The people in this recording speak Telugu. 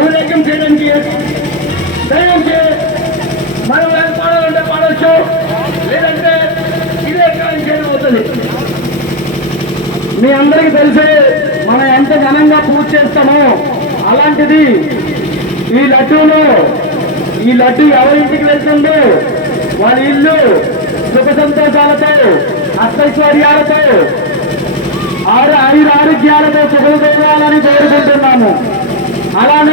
ఊరేగం చేయడానికి దయచేసి మనం పాడాలంటే పాడొచ్చు, లేదంటే ఇదే కాలం చేయడం అవుతుంది. మీ అందరికీ తెలిసే మనం ఎంత ఘనంగా పూజ చేస్తామో అలాంటిది ఈ లడ్డు ఎవరింటికి వెళ్తుందో వాళ్ళ ఇల్లు సుఖ సంతోషాలతో అష్టైశ్వర్యాలతో ఆరోగ్యాలతో సుఖం చేయాలని కోరుకుంటున్నాము. అలానే